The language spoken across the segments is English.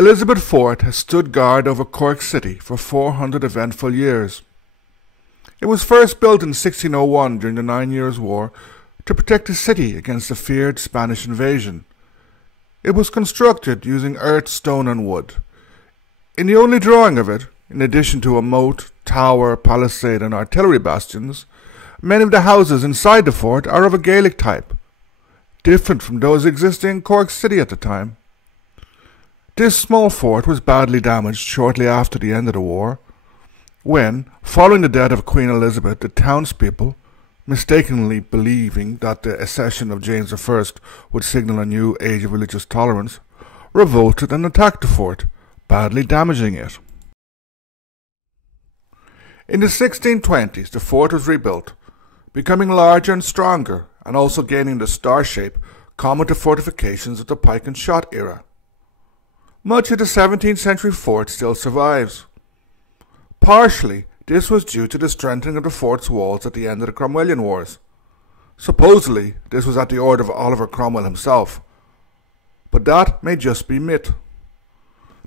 Elizabeth Fort has stood guard over Cork City for 400 eventful years. It was first built in 1601 during the 9 Years' War to protect the city against the feared Spanish invasion. It was constructed using earth, stone and wood. In the only drawing of it, in addition to a moat, tower, palisade and artillery bastions, many of the houses inside the fort are of a Gaelic type, different from those existing in Cork City at the time. This small fort was badly damaged shortly after the end of the war, when, following the death of Queen Elizabeth, the townspeople, mistakenly believing that the accession of James I would signal a new age of religious tolerance, revolted and attacked the fort, badly damaging it. In the 1620s, the fort was rebuilt, becoming larger and stronger, and also gaining the star shape common to fortifications of the pike and shot era. Much of the 17th century fort still survives. Partially, this was due to the strengthening of the fort's walls at the end of the Cromwellian Wars. Supposedly, this was at the order of Oliver Cromwell himself, but that may just be myth.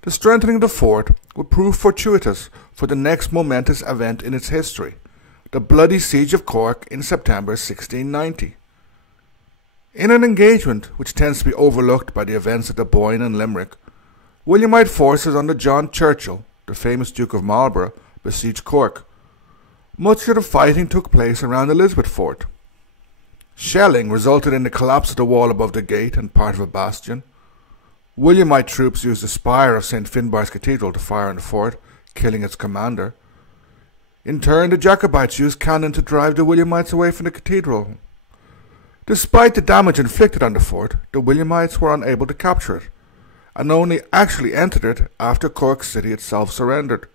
The strengthening of the fort would prove fortuitous for the next momentous event in its history, the bloody siege of Cork in September 1690. In an engagement which tends to be overlooked by the events at the Boyne and Limerick, Williamite forces under John Churchill, the famous Duke of Marlborough, besieged Cork. Much of the fighting took place around Elizabeth Fort. Shelling resulted in the collapse of the wall above the gate and part of a bastion. Williamite troops used the spire of St. Finbarr's Cathedral to fire on the fort, killing its commander. In turn, the Jacobites used cannon to drive the Williamites away from the cathedral. Despite the damage inflicted on the fort, the Williamites were unable to capture it, and only actually entered it after Cork City itself surrendered.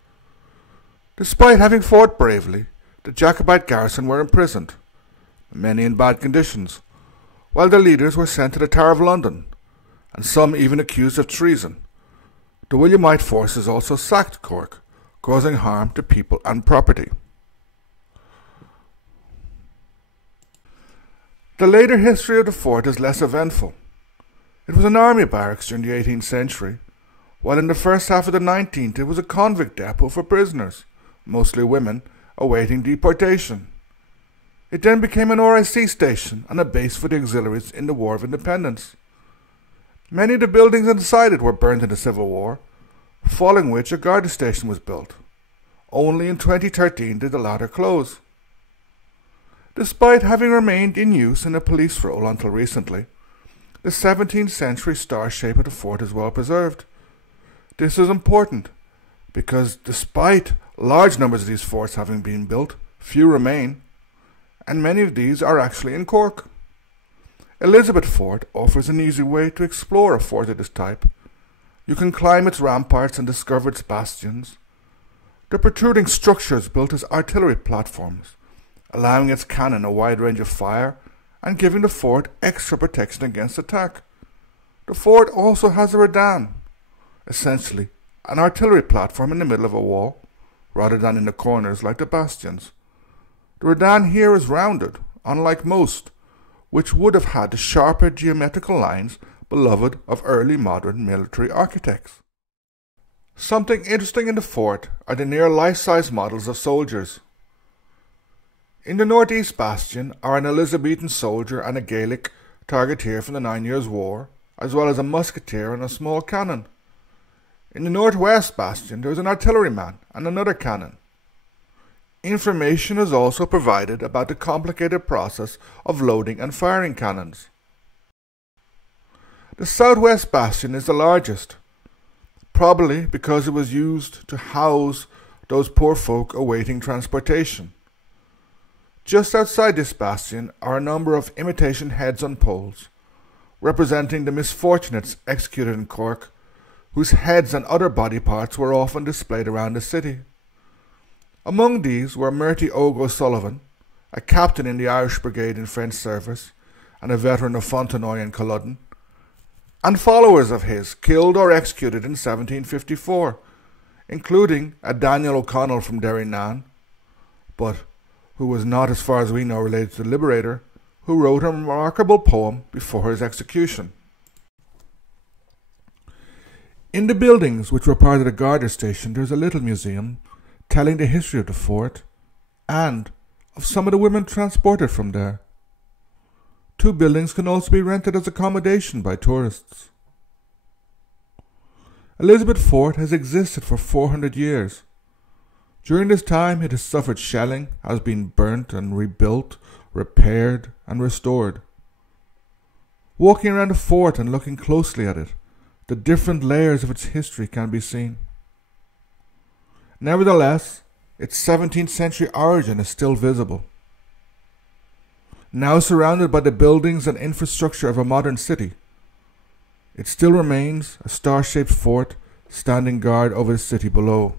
Despite having fought bravely, the Jacobite garrison were imprisoned, many in bad conditions, while their leaders were sent to the Tower of London, and some even accused of treason. The Williamite forces also sacked Cork, causing harm to people and property. The later history of the fort is less eventful. It was an army barracks during the 18th century, while in the first half of the 19th it was a convict depot for prisoners, mostly women, awaiting deportation. It then became an RIC station and a base for the auxiliaries in the War of Independence. Many of the buildings inside it were burned in the Civil War, following which a Garda station was built. Only in 2013 did the latter close. Despite having remained in use in a police role until recently, the 17th century star shape of the fort is well preserved. This is important because despite large numbers of these forts having been built, few remain, and many of these are actually in Cork. Elizabeth Fort offers an easy way to explore a fort of this type. You can climb its ramparts and discover its bastions. The protruding structures built as artillery platforms, allowing its cannon a wide range of fire and giving the fort extra protection against attack. The fort also has a redan, essentially an artillery platform in the middle of a wall, rather than in the corners like the bastions. The redan here is rounded, unlike most, which would have had the sharper geometrical lines beloved of early modern military architects. Something interesting in the fort are the near life-size models of soldiers. In the northeast bastion are an Elizabethan soldier and a Gaelic targeteer from the 9 Years' War, as well as a musketeer and a small cannon. In the northwest bastion there is an artilleryman and another cannon. Information is also provided about the complicated process of loading and firing cannons. The southwest bastion is the largest, probably because it was used to house those poor folk awaiting transportation. Just outside this bastion are a number of imitation heads on poles, representing the misfortunates executed in Cork, whose heads and other body parts were often displayed around the city. Among these were Murty Og O'Sullivan, a captain in the Irish Brigade in French service, and a veteran of Fontenoy and Culloden, and followers of his killed or executed in 1754, including a Daniel O'Connell from Derrynane, but who was not, as far as we know, related to the Liberator, who wrote a remarkable poem before his execution. In the buildings which were part of the Garda station, there's a little museum telling the history of the fort and of some of the women transported from there. 2 buildings can also be rented as accommodation by tourists. Elizabeth Fort has existed for 400 years. During this time, it has suffered shelling, has been burnt and rebuilt, repaired and restored. Walking around the fort and looking closely at it, the different layers of its history can be seen. Nevertheless, its 17th century origin is still visible. Now surrounded by the buildings and infrastructure of a modern city, it still remains a star-shaped fort standing guard over the city below.